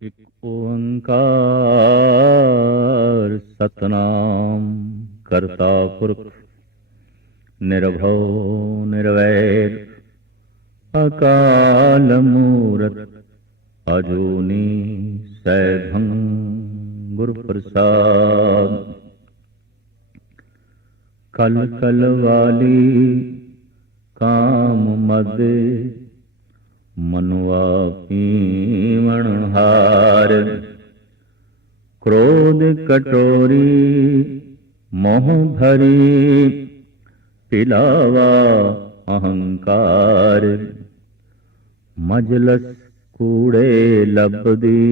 ਇਕ ਓੰਕਾਰ ਸਤਨਾਮ ਕਰਤਾ ਪੁਰਖ ਨਿਰਭਉ ਨਿਰਵੈਰ ਅਕਾਲ ਮੂਰਤ ਅਜੂਨੀ ਸੈਭੰ ਗੁਰ ਪ੍ਰਸਾਦ। ਕਲ ਕਲ ਵਾਲੀ ਕਾਮ ਮਦ ਮਨੁਆ ਪੀਵਣ ਹਾਰ। ਕ੍ਰੋਧ ਕਟੋਰੀ ਮੋਹ ਭਰੀ ਪਿਲਾਵਾ ਅਹੰਕਾਰ। ਮਜਲਸ ਕੂੜੇ ਲਬਦੀ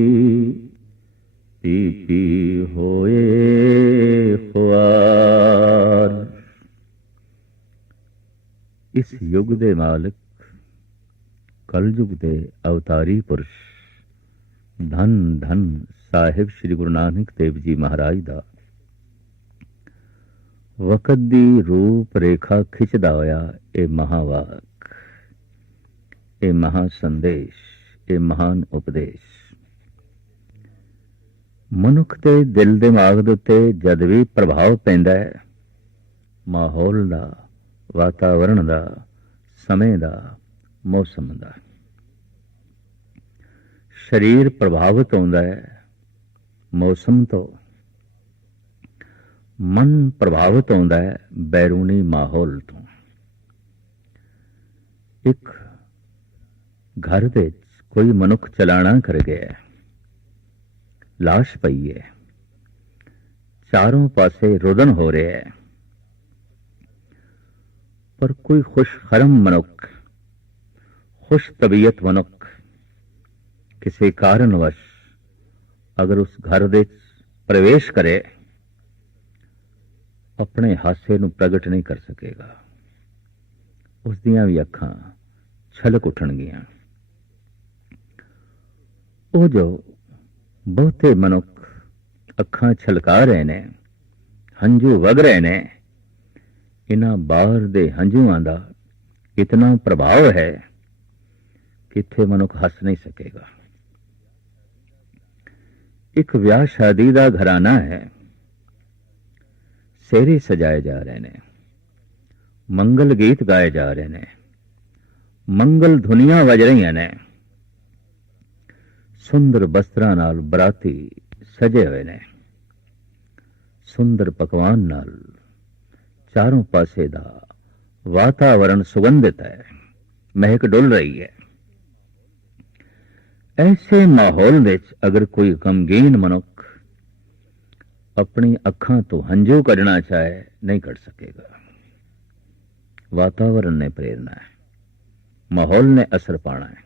ਪੀ ਪੀ ਹੋਏ ਖੁਆਰ। ਇਸ ਯੁੱਗ ਦੇ ਮਾਲਕ ਕਲਯੁਗ ਦੇ ਅਵਤਾਰੀ ਪੁਰਸ਼ ਧੰਨ ਧੰਨ ਸਾਹਿਬ ਸ੍ਰੀ ਗੁਰੂ ਨਾਨਕ ਦੇਵ ਜੀ ਮਹਾਰਾਜ ਦਾ ਵਕਤ ਦੀ ਰੂਪ ਰੇਖਾ ਖਿੱਚਦਾ ਹੋਇਆ ਇਹ ਮਹਾਵਾਕ, ਇਹ ਮਹਾ ਸੰਦੇਸ਼, ਇਹ ਮਹਾਨ ਉਪਦੇਸ਼ ਮਨੁੱਖ ਦੇ ਦਿਲ ਦਿਮਾਗ ਦੇ ਉੱਤੇ ਜਦ ਵੀ ਪ੍ਰਭਾਵ ਪੈਂਦਾ ਹੈ, ਮਾਹੌਲ ਦਾ, ਵਾਤਾਵਰਣ ਦਾ, ਸਮੇਂ ਦਾ, ਮੌਸਮ ਦਾ, ਸਰੀਰ ਪ੍ਰਭਾਵਿਤ ਹੁੰਦਾ ਹੈ ਮੌਸਮ ਤੋਂ, ਮਨ ਪ੍ਰਭਾਵਿਤ ਹੁੰਦਾ ਹੈ ਬੈਰੂਨੀ ਮਾਹੌਲ ਤੋਂ। ਇੱਕ ਘਰ ਦੇ ਕੋਈ ਮਨੁੱਖ ਚਲਾਣਾ ਕਰ ਗਿਆ, ਲਾਸ਼ ਪਈ ਹੈ, ਚਾਰੋਂ ਪਾਸੇ ਰੁਦਨ ਹੋ ਰਿਹਾ ਹੈ, ਪਰ ਕੋਈ ਖੁਸ਼ਖਰਮ ਮਨੁੱਖ, खुश तबीयत मनुख किसी कारणवश अगर उस घर दे प्रवेश करे, अपने हासे नूं प्रगट नहीं कर सकेगा। उस दियां भी अखां छलक उठणगियां। वो जो बहुते मनुख अखां छलका रहे ने, हंझू वग रहे ने, इन्हां बाहर दे हंझूआं दा इतना प्रभाव है कि इत्थे मनुख हस नहीं सकेगा। एक विआह शादी का घराना है, सेहरे सजाए जा रहे ने, मंगल गीत गाए जा रहे ने, मंगल धुनियां वज रही ने, सुंदर वस्त्रां नाल बराती सजे हुए ने, सुंदर पकवान नाल चारों पासे दा वातावरण सुगंधित है, महक डुल रही है। ऐसे माहौल विच अगर कोई गमगीन मनुख अपनी अखां तो हंझू कढ़ना चाहे, नहीं कढ़ सकेगा। वातावरण ने प्रेरना है, माहौल ने असर पाना है,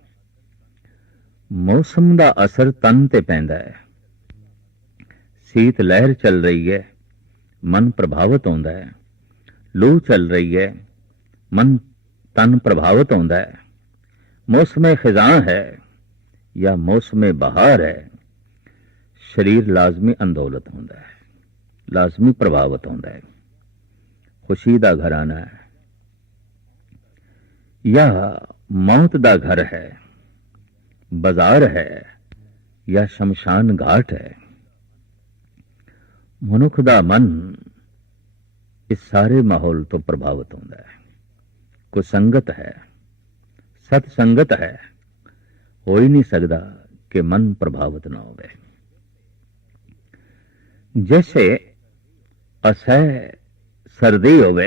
मौसम का असर तन ते पैंदा है। शीत लहर चल रही है, मन प्रभावित होता है, लू चल रही है, मन तन प्रभावित होता है। मौसम खिजां है या मौसम बहार है, शरीर लाजमी अंदोलत होता है, लाजमी प्रभावित होता है। खुशी का घराना है या मौत का घर है, बाजार है या शमशान घाट है, मनुख का मन इस सारे माहौल तो प्रभावित होता है। कुसंगत है, सतसंगत है, हो ही नहीं सकता कि मन प्रभावित ना हो। जैसे असह सर्दी होवे,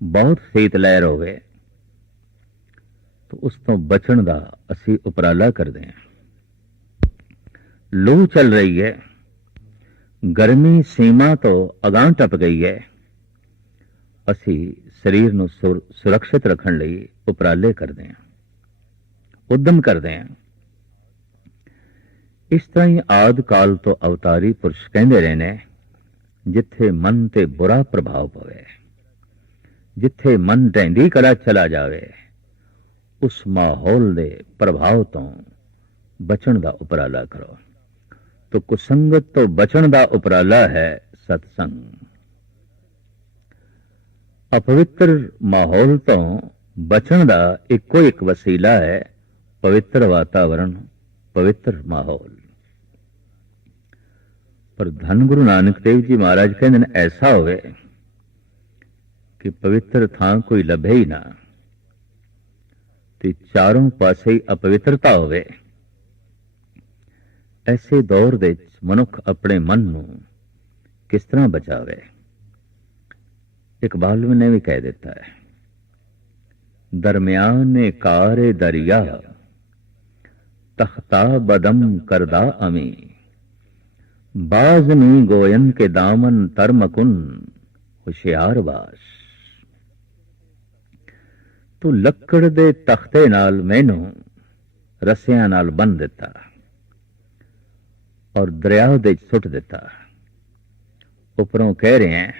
बहुत शीत लहर होवे, तो उस तो बचन का असी उपराला करते हैं। लू चल रही है, गर्मी सीमा तो अगां टप गई है, असी शरीर नूं सुरक्षित रखने लई उपराले करते हैं, उद्यम करते हैं। इस तरह ही आदि काल तो अवतारी पुरुष कहते रहे ने, जिथे मन ते बुरा प्रभाव पवे, जिथे मन ढैंदी कला चला जावे, उस माहौल दे प्रभाव तो बचन का उपराला करो। तो कुसंगत तो बचन का उपराला है सत्संग। अपवित्र माहौल तो बचन का इको एक वसीला है पवित्र वातावरण पवित्र माहौल। पर धन गुरु नानक देव जी महाराज कहते हैं ऐसा होवे कि पवित्र थां कोई लभे ही ना, ते चारों पासे ही अपवित्रता होवे। ऐसे दौर दे मनुख अपने मन नू किस तरह बचावे। इकबाल ने भी कह दिता है, दरम्यान कारे दरिया तख्ता बदम करदा अमी, बाजनी गोयन के दामन तरमकुन होशियार बास। तू लक्कड़ दे तख्ते नाल मैनू रस्सियां नाल बन दिता और दरिया दे सुट दिता। उपरों कह रहे हैं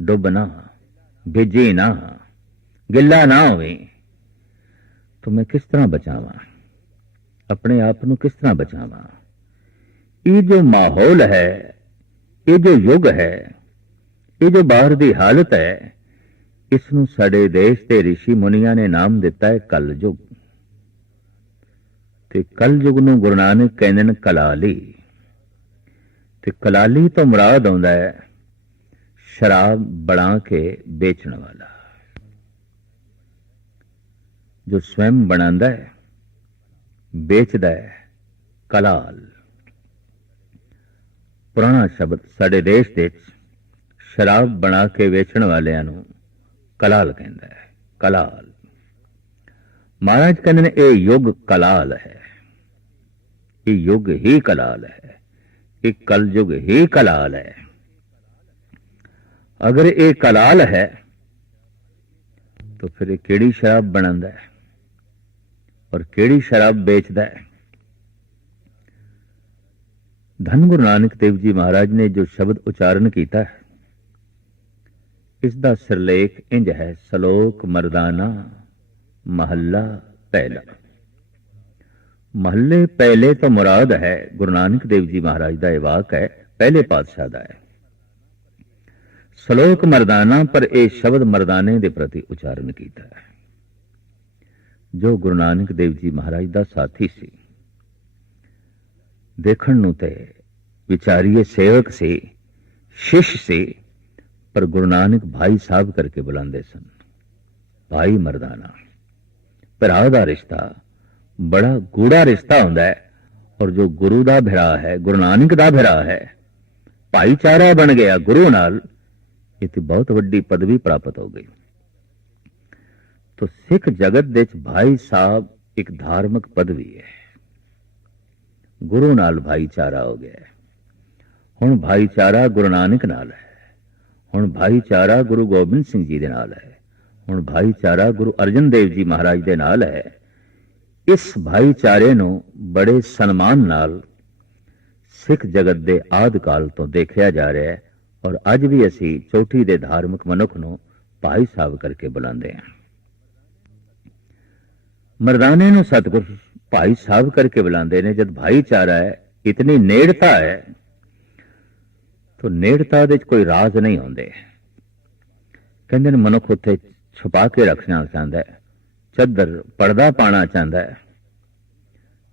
डुब ना, भिजी ना, गिला ना होवे। तो मैं किस तरह बचावा अपने आप नू, किस तरह बचावा। ये जो माहौल है, ये जो युग है, ये जो बाहर दी हालत है, इसनू साडे देश के ऋषि मुनिया ने नाम दिता है कल युग। ते कल युग नू गुरु नानक कहंदे ने कलाली। ते कलाली तो मुराद आउंदा है शराब बना के बेचने वाला, जो स्वयं बनांदा है बेचदा है, कलाल। पुराना शब्द साडे देश दे शराब बना के वेचण वालियां नू कलाल कहंदा है, कलाल। महाराज कहंदे ने ये युग कलाल है, ये युग ही कलाल है, ये कल युग ही कलाल है। अगर ये कलाल है तो फिर ये केड़ी शराब बनांदा है और केड़ी शराब बेचदा है। धन गुरु नानक देव जी महाराज ने जो शब्द उच्चारण किया है, इसका सिरलेख इंज है, सलोक मर्दाना महला पहला। महले पहले तो मुराद है गुरु नानक देव जी महाराज का वाक है, पहले पातशाह का है। सलोक मर्दाना पर यह शब्द मर्दाने के प्रति उच्चारण किया है। जो गुरु नानक देव जी महाराज का साथी सी, देखण नूं ते विचारीय सेवक से, शिष्य से, पर गुरु नानक भाई साहब करके बुलांदे सन। भाई मर्दाना, भरा दा रिश्ता बड़ा गूढ़ा रिश्ता हुंदा है। और जो गुरु दा भरा है, गुरु नानक दा भरा है, भाईचारा बन गया गुरु नाल, ये तो बहुत वड्डी पदवी प्राप्त हो गई। तो सिख जगत दे भाई साहब एक धार्मिक पदवी है। गुरु नाल भाईचारा हो गया है। हुण भाईचारा गुरु नानक नाल है, हुण भाईचारा गुरु गोबिंद सिंह जी दे नाल है, हुण भाईचारा गुरु अर्जन देव जी महाराज दे नाल है। इस भाईचारे नूं बड़े सन्मान नाल सिख जगत दे आदि काल तो देखिया जा रहा है। और अज भी असी चोटी दे धार्मिक मनुख नूं भाई साहब करके बुलांदे हैं। मर्दाने नूं सतगुर भाई साहब करके बुलांदे ने। जब भाईचारा है, इतनी नेड़ता है, तो नेड़ता दे कोई राज नहीं होंदे। कहंदे ने मनुख उत्थे छुपा के रखना चाहता है, चदर पर्दा पाना चाहता है,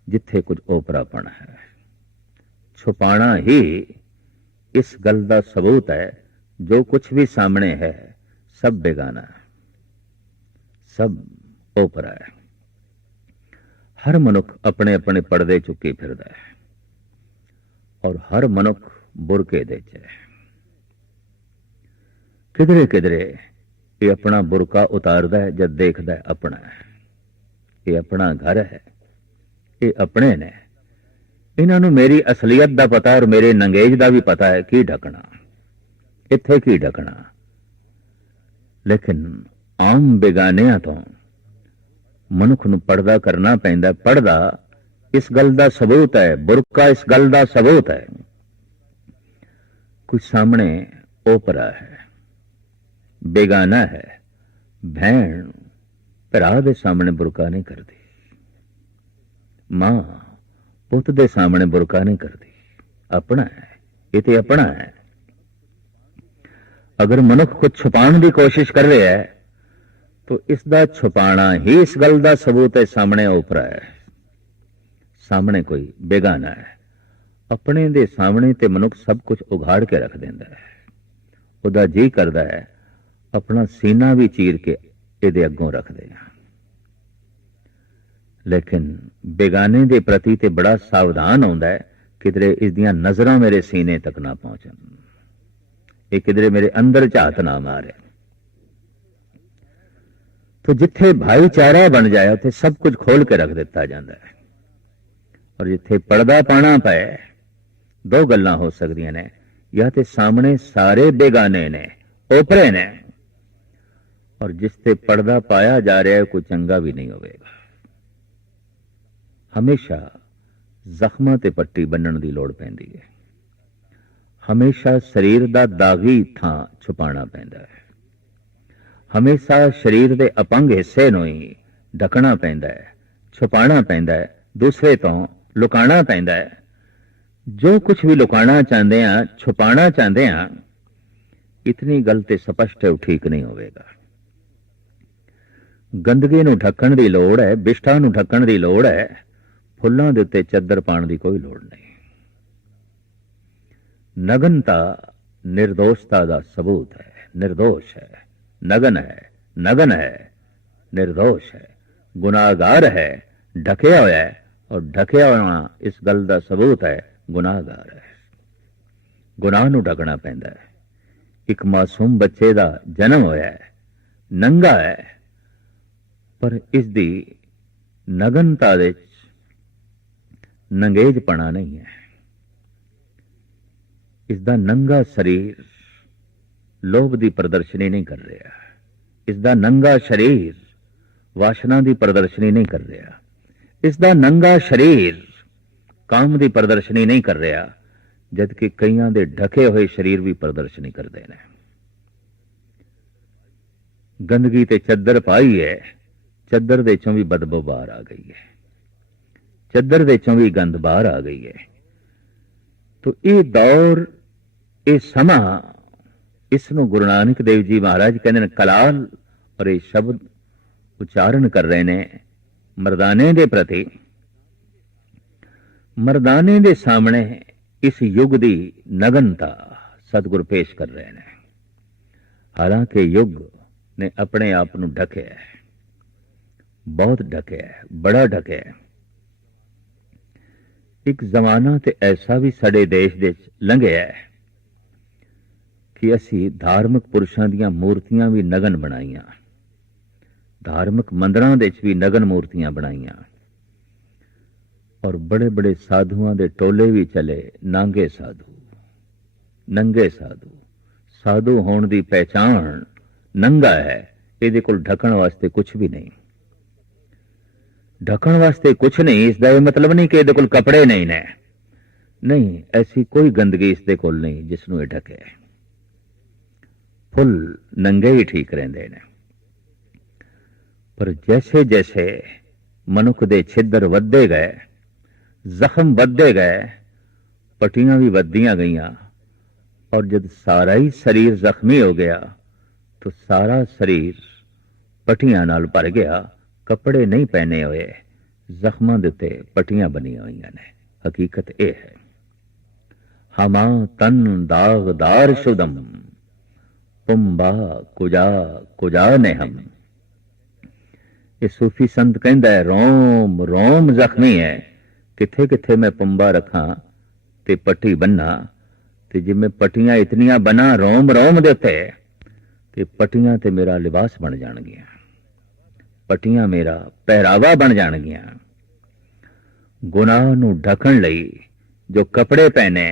जिथे कुछ ओपरापन है। छुपाना ही इस गल का सबूत है। जो कुछ भी सामने है सब बेगाना है, सब ओपरा है। हर मनुख अपने अपने पर्दे चुके फिरदा है और हर मनुख बुरके दे च है। किधरे किधरे ये अपना बुरका उतारदा है जब देखदा है अपना है, ये अपना घर है, ये अपने ने। इन्हों मेरी असलियत का पता और मेरे नंगेज का भी पता है की ढकना, इत्थे की ढकना। लेकिन आम बेगानिया तो मनुख नूं पर्दा करना पैंदा। पर्दा इस गल का सबूत है, बुरका इस गल का सबूत है। कुछ सामने ओपरा है, बेगाना है। भैन भरा दे सामने बुरका नहीं करती, मां पुत दे सामने बुरका नहीं करती। अपना है, ये तो अपना है। अगर मनुख कुछ छुपाने की कोशिश कर रहा है तो इसका छुपाना ही इस गल का सबूत है, सामने ओपरा है। ਸਾਹਮਣੇ ਕੋਈ ਬੇਗਾਨਾ ਹੈ। ਆਪਣੇ ਦੇ ਸਾਹਮਣੇ ਤੇ ਮਨੁੱਖ ਸਭ ਕੁਝ ਉਘਾੜ ਕੇ ਰੱਖ ਦਿੰਦਾ ਹੈ। ਉਹਦਾ ਜੀ ਕਰਦਾ ਹੈ ਆਪਣਾ ਸੀਨਾ ਵੀ ਚੀਰ ਕੇ ਇਹਦੇ ਅੱਗੋਂ ਰੱਖਦੇ ਆ। ਲੇਕਿਨ ਬੇਗਾਨੇ ਦੇ ਪ੍ਰਤੀ ਤੇ ਬੜਾ ਸਾਵਧਾਨ ਹੁੰਦਾ ਹੈ, ਕਿਧਰੇ ਇਸ ਦੀਆਂ ਨਜ਼ਰਾਂ ਮੇਰੇ ਸੀਨੇ ਤੱਕ ਨਾ ਪਹੁੰਚਣ, ਇਹ ਕਿਧਰੇ ਮੇਰੇ ਅੰਦਰ ਝਾਤ ਨਾ ਮਾਰੇ। तो जिथे भाईचारा बन जाए उथे सब कुछ खोल के रख दिता जाता है, और जिथे पर्दा पाना पाए दो गल्लां हो सकदियां ने, या ते सामने सारे बेगाने ने, ओपरे ने, और जिसते पर्दा पाया जा रहा है कोई चंगा भी नहीं होगा। हमेशा जख्मां ते पट्टी बन्नण दी लोड़ पैंदी है, हमेशा शरीर दा दागी थां छुपाना पैंदा है, हमेशा शरीर के अपंग हिस्से नूं ही ढकना पैंदा है, छुपाना पैंदा है, दूसरे तो लुकाना पैंदा है। जो कुछ भी लुकाना चाहते हैं, छुपाना चाहते हैं, इतनी गल ते स्पष्ट है ठीक नहीं होगा। गंदगी नूं ढकण दी लोड़ है, बिष्ठा नूं ढकण दी लोड़ है, फुल्लां दे उत्ते चद्दर पाण दी कोई लोड़ नहीं। नगनता निर्दोषता दा सबूत है, निर्दोष है, नगन है, नगन है, निर्दोष है, गुनाहगार है, ढकिया होया है, और ढकिया होना इस गल का सबूत है गुनाहगार है। गुनाह नूं ढकना पैंदा है। एक मासूम बच्चे का जन्म होया है, नंगा है, पर इसकी नगनता दे नंगेजपना नहीं है। इसका नंगा शरीर लोभ की प्रदर्शनी नहीं कर रहा, इसका नंगा शरीर वासना की प्रदर्शनी नहीं कर रहा, इसका नंगा शरीर काम की प्रदर्शनी नहीं कर रहा, जबकि कईयां दे ढके हुए शरीर भी प्रदर्शनी करते हैं। गंदगी ते चद्दर पाई है, चद्दर दे चों भी बदबू बाहर आ गई है, चद्दर दे चों भी गंद बाहर आ गई है। तो ये दौर, ये समा, इसनों गुरु नानक देव जी महाराज कहते हैं कलाल, और ये शब्द उच्चारण कर रहे ने मर्दाने दे प्रति। मर्दाने दे सामने इस युग दी नगनता सतगुरु पेश कर रहे हैं। हालांकि युग ने अपने आप को ढके है, बहुत ढके है, बड़ा ढके है। एक जमाना ते ऐसा भी साडे देश दे लंघिया है कि असी धार्मिक पुरुषों दीयां मूर्तियां भी नगन बनाईयां, धार्मिक मंदिरां दे भी नगन मूर्तियां बनाईयां, और बड़े बड़े साधुआं दे टोले भी चले, नांगे साधु, नंगे साधु। साधु होने की पहचान नंगा है, इहदे कोल ढकण वास्ते कुछ भी नहीं, ढकण वास्ते कुछ नहीं। इसका यह मतलब नहीं कि इहदे कोल कपड़े नहीं ने, नहीं, ऐसी कोई गंदगी इसदे कोल नहीं जिसनों यह ढके। फुल नंगे ही ठीक रहंदे ने। पर जैसे जैसे मनुख दे छिद्र वधदे गए, जख्म वधदे गए, पट्टियां भी वधदियां गईयां, और जब सारा ही शरीर जख्मी हो गया तो सारा शरीर पट्टियां नाल भर गया। कपड़े नहीं पहने हुए, जख्मां दे उत्ते पट्टियां बनियां होईयां ने। हकीकत यह है, हमा तन दागदार शुदम पुंबा कुजा कुजा ने हम। ये सूफी संत कहंदा है रोम रोम जख्मी है, किथे किथे मैं पुंबा रखा ते पट्टी बन्ना, ते जिवें पट्टियां इतनियां बना रोम रोम दे उत्ते, ते पट्टियां ते मेरा लिबास बन जाणगियां, पट्टियां मेरा पहरावा बन जाणगियां। गुनाह नूं ढकण लई जो कपड़े पहने,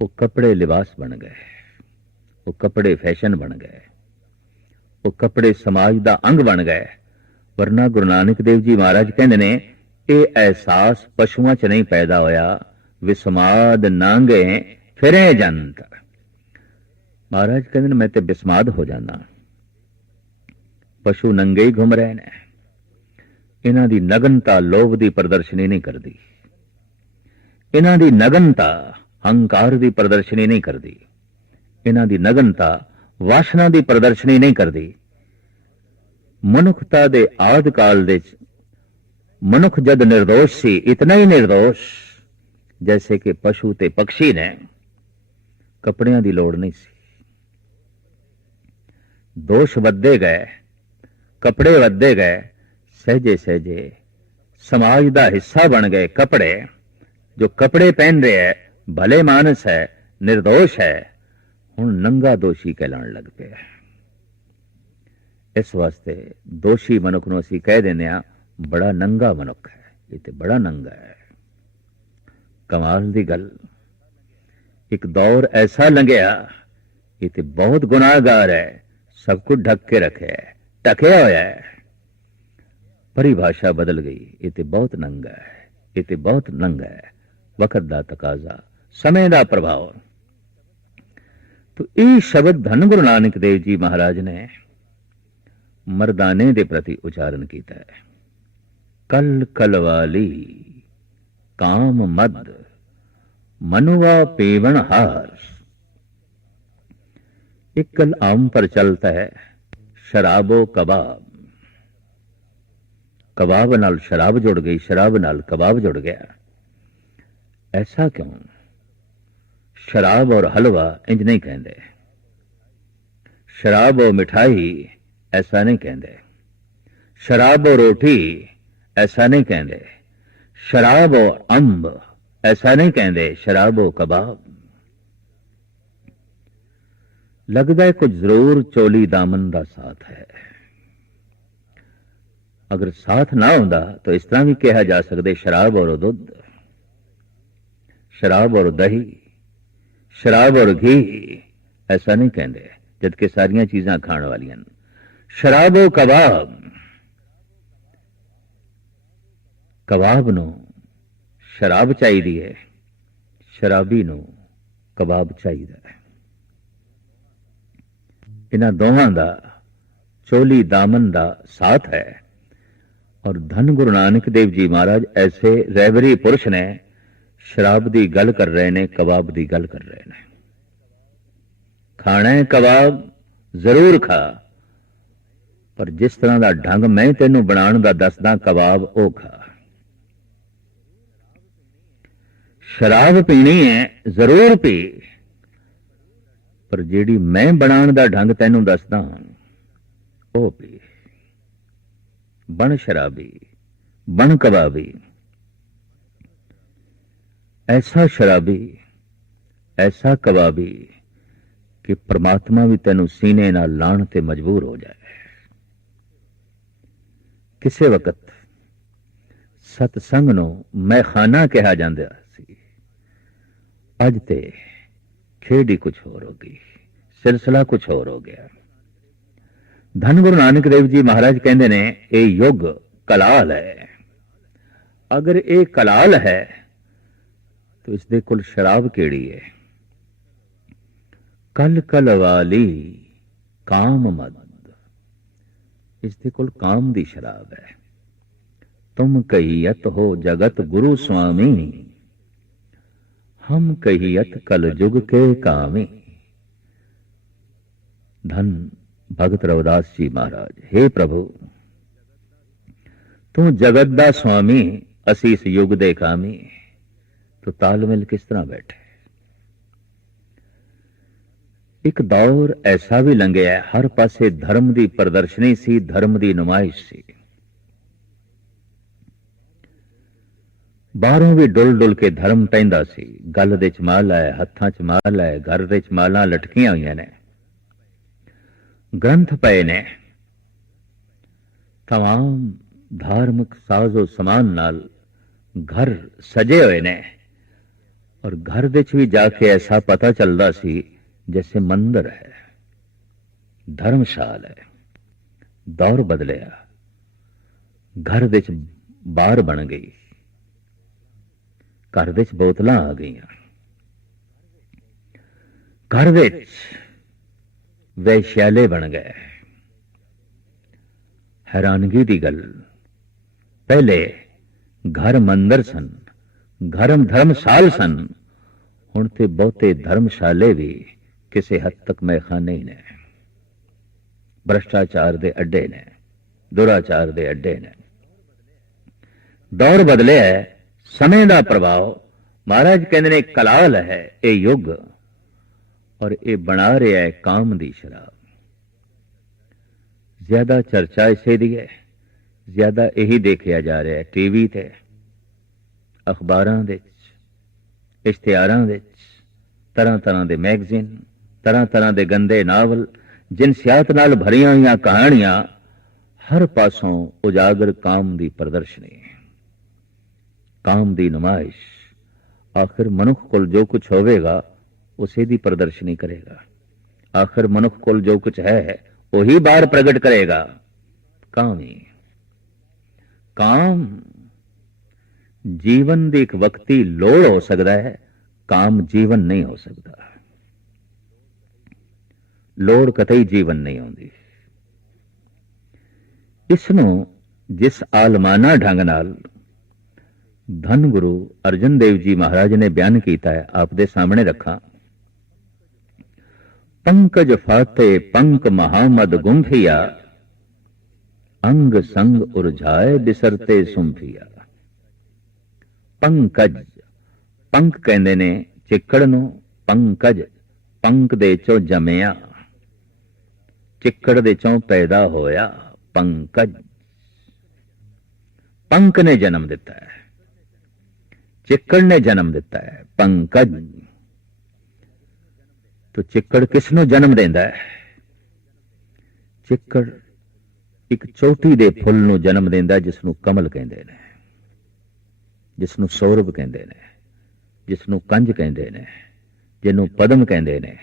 वो कपड़े लिबास बन गए, वो कपड़े फैशन बन गए, वो कपड़े समाज का अंग बन गए। वरना गुरु नानक देव जी महाराज कहते ने ये एहसास पशुओं च नहीं पैदा होया, विस्माद नांगे फिरे जंत। महाराज कहते मैं तो बिस्माद हो जाना, पशु नंगे ही घूम रहे ने। इन्हां दी नगनता लोभ दी प्रदर्शनी नहीं करती, इन्हां दी नगनता हंकार दी प्रदर्शनी नहीं करती, इन्हां दी नगनता वासना दी प्रदर्शनी नहीं करती। मनुखता दे आद काल दे मनुख जद निर्दोष सी, इतना ही निर्दोष जैसे कि पशु ते पक्षी ने, कपड़ियां दी लोड़ नहीं सी। दोष वधदे गए, कपड़े वधदे गए, सहजे सहजे समाज दा हिस्सा बन गए कपड़े। जो कपड़े पहन रहे है, भले मानस है, निर्दोष है, हुण नंगा दोषी कहलाण लग पिया। इस वास्ते दोषी मनुख नूं असीं कह दिंदे आ बड़ा नंगा मनुख है, ये ते बड़ा नंगा है। कमाल दी गल, एक दौर ऐसा लंघिया, ये ते बहुत गुनाहगार है, सब कुछ ढक के रखे है, ढकिया होया है। परिभाषा बदल गई, ये ते बहुत नंगा है, ये ते बहुत नंगा है। वक्त दा तकाजा, समय दा प्रभाव। तो ये शब्द धन गुरु नानक देव जी महाराज ने मर्दाने दे प्रति उच्चारण किया है। कल कलवाली काम मद मनुआ पेवण हार। एक कल आम पर चलता है शराबो कबाब। कबाब नाल शराब जुड़ गई, शराब नाल कबाब जुड़ गया। ऐसा क्यों? शराब और हलवा इंज नहीं कहते, शराब और मिठाई ऐसा नहीं कहते, शराब और रोटी ऐसा नहीं कहते, शराब और अंब ऐसा नहीं कहते, शराब और कबाब। लगता है कुछ जरूर चोली दामन का साथ है। अगर साथ ना होता तो इस तरह भी कहा जा सकते शराब और दुध, शराब और दही, शराब और घी ऐसा नहीं कहते, जबकि सारियां चीजां खाने वाली। शराब और कबाब, कबाब नो शराब चाहिए, शराबी नो कबाब चाहिए। इन्हां दोवां दा चोली दामन दा साथ है। और धन गुरु नानक देव जी महाराज ऐसे रहबरी पुरुष ने शराब दी गल कर रहे ने, कबाब दी गल कर रहे ने। खाना है कबाब जरूर खा, पर जिस तरह का ढंग मैं तेनों बनाने का दसदा कबाब ओ खा। शराब पीनी है जरूर पी, पर जेड़ी मैं बनाने का ढंग तेनों दसदा ओ पी। बन शराबी, बन कबाबी। ऐसा शराबी, ऐसा कबाबी कि परमात्मा भी तेनों सीने नाल लाण ते मजबूर हो जाए। किसे वक्त सतसंग नूं मैखाना कहा जांदा सी, अज ते खेड ही कुछ होर हो गई, सिलसिला कुछ होर हो गया। धन गुरु नानक देव जी महाराज कहते ने ये युग कलाल है। अगर ये कलाल है तो इसदे कोल शराब केड़ी है? कल कल वाली काम मद, इसदे कोल काम दी शराब है। तुम कहियत हो जगत गुरु स्वामी, हम कहियत कल जुग के कामी। धन भगत रविदास जी महाराज, हे प्रभु तू जगत दा स्वामी, असी इस युग दे कामी। तो तालमेल किस तरह बैठे? एक दौर ऐसा भी लंघिया है, हर पासे धर्म की प्रदर्शनी सी, धर्म की नुमाइश सी। बाहरों भी डुल डुल के धर्म पैंदा सी। गल दे च माला है, हत्थां च माला है, घर दे च माला लटकियां हुई ने, ग्रंथ पे ने, तमाम धार्मिक साजो समान नाल घर सजे हुए ने। और घर दे च भी जाके ऐसा पता चलता सी जैसे मंदिर है, धर्मशाल है। दौर बदलिया, घर दे च बार बन गई, घर दे च बोतलां आ गई, घर दे च वैश्याले बन गए। हैरानगी दी गल, पहले घर मंदिर सन, घर धर्मशाल सन, हुण ते बहुते धर्मशाले भी किसी हद तक मैखाने ही ने, भ्रष्टाचार दे अड्डे ने, दुराचार दे अड्डे ने। दौर बदलिया है, समय का प्रभाव। महाराज कहते ने कलाल है ये युग, और ये बना रहा है काम दी शराब। ज्यादा चर्चा इसे दी है, ज्यादा यही देखा जा रहा है टीवी ते, अखबारां दे, इश्तिहारां दे, तरह तरह के मैगजीन, तरह तरह के गंदे नावल, जिनसियात नाल भरियां हुई कहानियां, हर पासों उजागर काम की प्रदर्शनी, काम की नुमाइश। आखिर मनुख कोल जो कुछ होवेगा उसे दी प्रदर्शनी करेगा। आखिर मनुख कोल जो कुछ है वही बाहर प्रगट करेगा। काम ही काम जीवन की एक वक्ती लोड़ हो सकता है, काम जीवन नहीं हो सकता। लोड़ कतई जीवन नहीं आती। इसनों जिस आलमाना ढंग नाल धन गुरु अर्जन देव जी महाराज ने बयान किया है, आप दे सामने रखा। पंकज फाते पंक महामद गुंफिया, अंग संग उर्झाए बिसरते सुंफिया। पंकज, पंक कहंदे ने चिक्कड़ नूं, पंकज पंक दे चों जमिया, चिक्कड़ दे चों पैदा होया पंकज। पंक ने जन्म दिता है, चिक्कड़ ने जन्म दिता है पंकज। तो चिक्कड़ किसनों जन्म देंदा है? चिक्कड़ एक चोटी दे फुल नूं जन्म देंदा जिसनूं कमल कहंदे ने, जिसनूं सौरभ कहंदे ने, जिसनूं कंज कहंदे ने, जिन्नूं पद्म कहंदे ने,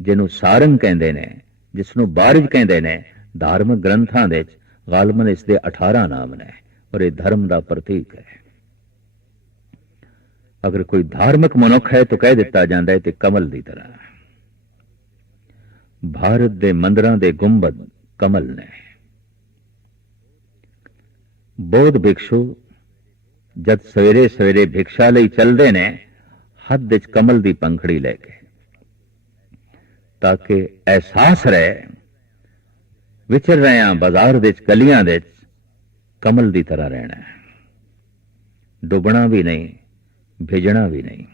जिन्नूं सारंग कहंदे ने, जिसनूं बारिज कहंदे ने। धार्मिक ग्रंथां दे गालबन इसके 18 नाम ने, और यह धर्म का प्रतीक है। अगर कोई धार्मिक मनुख है तो कह दिता जाता है कि कमल की तरह। भारत के मंदिरां दे गुंबद कमल ने। बौद्ध भिक्षु जद सवेरे सवेरे भिक्षा लई चलते ने, हथ विच कमल की पंखड़ी लैके, ताकि एहसास रहे विचर रहे हैं बाजार दे गलियां दे कमल की तरह रहना है, डुबना भी नहीं, भिजना भी नहीं।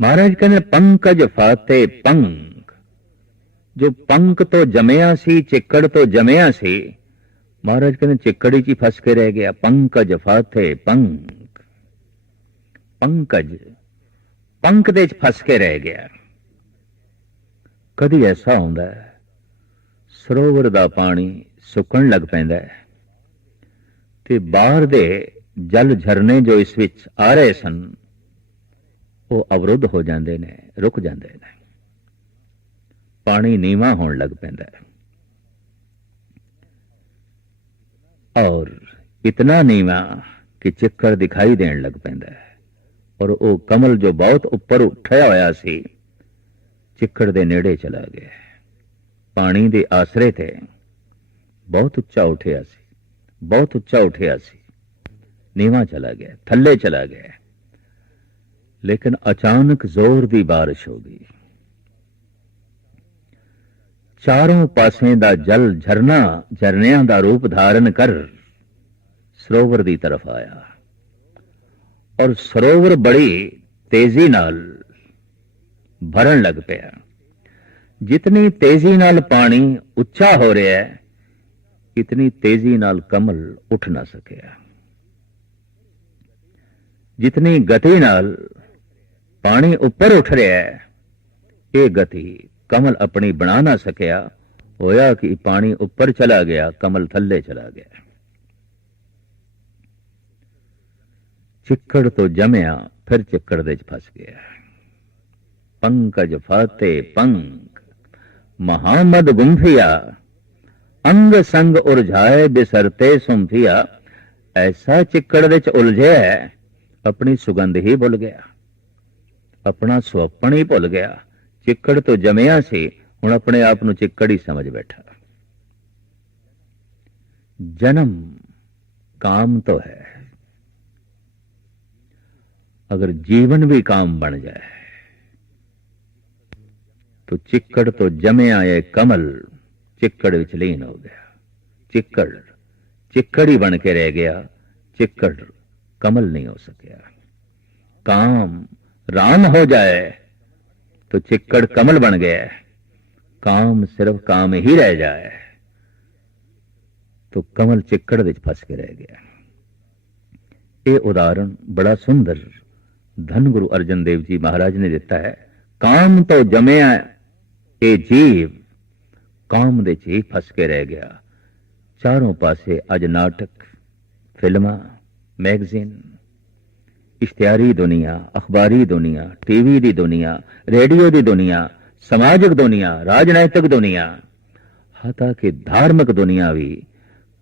महाराज कहते पंकज फाते पंक, जो पंक तो जमिया सी, चिक्कड़ तो जमिया सी, महाराज कहते चिक्कड़ी च फस के रह गया। पंकज फाते पंक, पंकज पंक दे फस के रह गया। कदी ऐसा होंदा है सरोवर का पानी सुकन लग पैंदा है ते बाहर दे जल झरने जो इस विच आ रहे सन वो अवरुद्ध हो जाते ने, रुक जाते ने, पानी नीवा होने लग पैंदा है। और इतना नीवा कि चिक्कड़ दिखाई देन लग पैंदा है, और वो कमल जो बहुत ऊपर उठया होया सी चिक्कड़ दे नेड़े चला गया। पानी दे आसरे थे बहुत उच्चा उठया सी, बहुत उच्चा उठया सी, नीवा चला गया, थल्ले चला गया। लेकिन अचानक जोर दी बारिश हो गई। चारों पासें दा जल झरना झरनियां दा रूप धारण कर सरोवर दी तरफ आया, और सरोवर बड़ी तेजी नाल भरन लग पिया। जितनी तेजी नाल पानी उच्चा हो रहा है, इतनी तेजी नाल कमल उठ ना सकिया। जितनी गति नाल पानी ऊपर उठ रहा है, ये गति कमल अपनी बना ना सकिया। होया कि पानी ऊपर चला गया, कमल थल्ले चला गया। चिक्कड़ तो जमया, फिर चिक्कड़ दे फस गया। पंकज फाते पंक महामद गुंफिया, अंग संग उर्झाए बिसरते सुंफिया। ऐसा चिक्कड़ दे उलझे है, अपनी सुगंध ही भुल गया, अपना सुअपन ही भुल गया। चिक्कड़ तो जमिया सी, हुण अपने आप नूं चिक्कड़ ही समझ बैठा। जन्म काम तो है, अगर जीवन भी काम बन जाए तो चिक्कड़ तो जमिया ये कमल चिक्कड़ विच लीन हो गया। चिक्कड़ चिक्कड़ ही बन के रह गया, चिक्कड़ कमल नहीं हो सकिया। काम राम हो जाए तो चिक्कड़ कमल बन गया। काम सिर्फ काम ही रह जाए तो कमल चिक्कड़ विच फस के रह गया। ये उदाहरण बड़ा सुंदर धन गुरु अर्जन देव जी महाराज ने दिता है। काम तो जमया ये जीव, काम दे च ही फस के रह गया। चारों पासे अज नाटक, फिल्मां, मैगजीन, इश्तिहारी दुनिया, अखबारी दुनिया, टीवी दी दुनिया, रेडियो दी दुनिया, समाजिक दुनिया, राजनैतिक दुनिया, हता कि धार्मिक दुनिया भी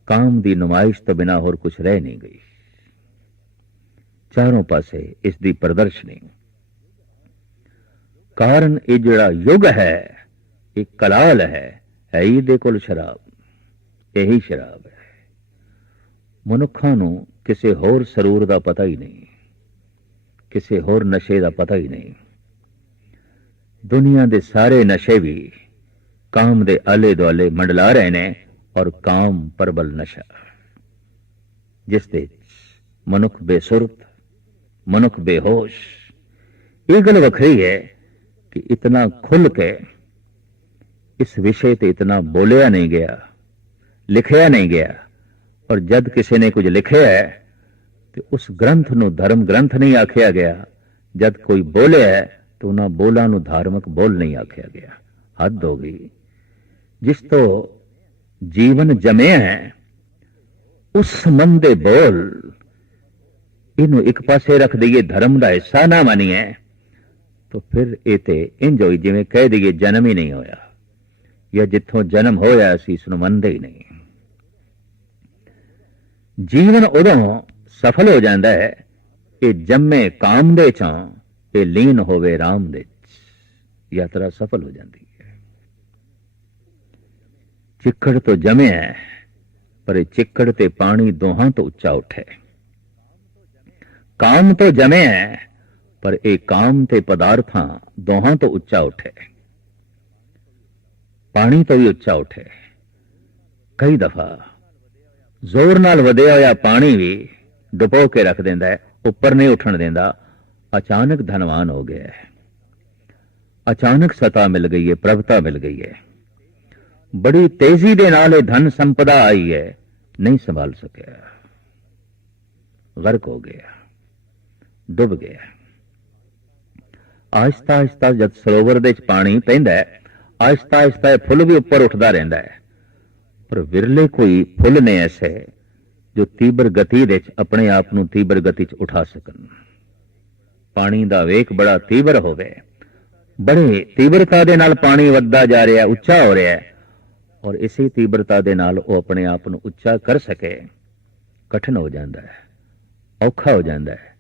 काम दी नुमाइश तो बिना होर कुछ रह नहीं गई। चारों पासे इसकी प्रदर्शनी। कारण ये जिहड़ा युग है ये कलाल है ही दे कोल शराब, यही शराब है। मनुखा नूं किसी होर सरूर का पता ही नहीं, किसी होर नशे का पता ही नहीं। दुनिया के सारे नशे भी काम दे आले दुआले मंडला रहे ने और काम प्रबल नशा जिस दे मनुख बेसुरत, मनुख बेहोश। ये गल वखरी है कि इतना खुल के इस विषय ते इतना बोलिया नहीं गया, लिखिया नहीं गया। और जब किसी ने कुछ लिखिया है तो उस ग्रंथ नूं धर्म ग्रंथ नहीं आखिया गया। जब कोई बोलिया है तो उन्हां बोलां नूं धार्मिक बोल नहीं आखिया गया। हद हो गई। जिस तो जीवन जमे है उस मन दे बोल इनू एक पासे रख दईए, धर्म का हिस्सा ना मानीए तो फिर ये ते इंज होई जिवें कह दईए जन्म ही नहीं होया, या जिथों जन्म होया असीं इसनूं मनदे ही नहीं। जीवन उदों सफल हो जाता है कि जम्मे काम दे चों ते लीन होवे राम दे च। यात्रा सफल हो जाती है। चिक्कड़ तो जमे है पर चिक्कड़ ते पानी दोहां तो उच्चा उठे। काम तो जमे है पर एक काम ते पदार्थां दोहां तो उच्चा उठे। पानी तो भी उच्चा उठे। कई दफा जोर नाल वधिया होया पानी भी डुबो के रख देंदा है, उपर नहीं उठन देंदा। अचानक धनवान हो गया है, अचानक सता मिल गई है, प्रभुता मिल गई है, बड़ी तेजी दे नाल धन संपदा आई है, नहीं संभाल सकिया, गर्क हो गया, डुब गया। आहिस्ता आहिस्ता जब सरोवर दे पानी पैंदा है, आहिस्ता आहिस्ता फुल भी उपर उठता रहता है। पर विरले कोई फुल ने ऐसे जो तीव्र गति दे अपने आप नूं तीव्र गति च उठा सकन। पानी दा वेग बड़ा तीव्र होवे, बड़े तीव्रता दे नाल पानी वधदा जा रहा, उच्चा हो रहा है, और इसी तीव्रता दे नाल वो अपने आप नूं उच्चा कर सके कठिन हो जाता है, औखा हो जाता है।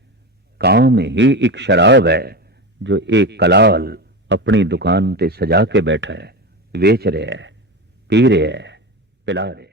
काम ही एक शराब है जो एक कलाल अपनी दुकान ते सजा के बैठा है, वेच रहा है, पी रहा है, पिला रहा है।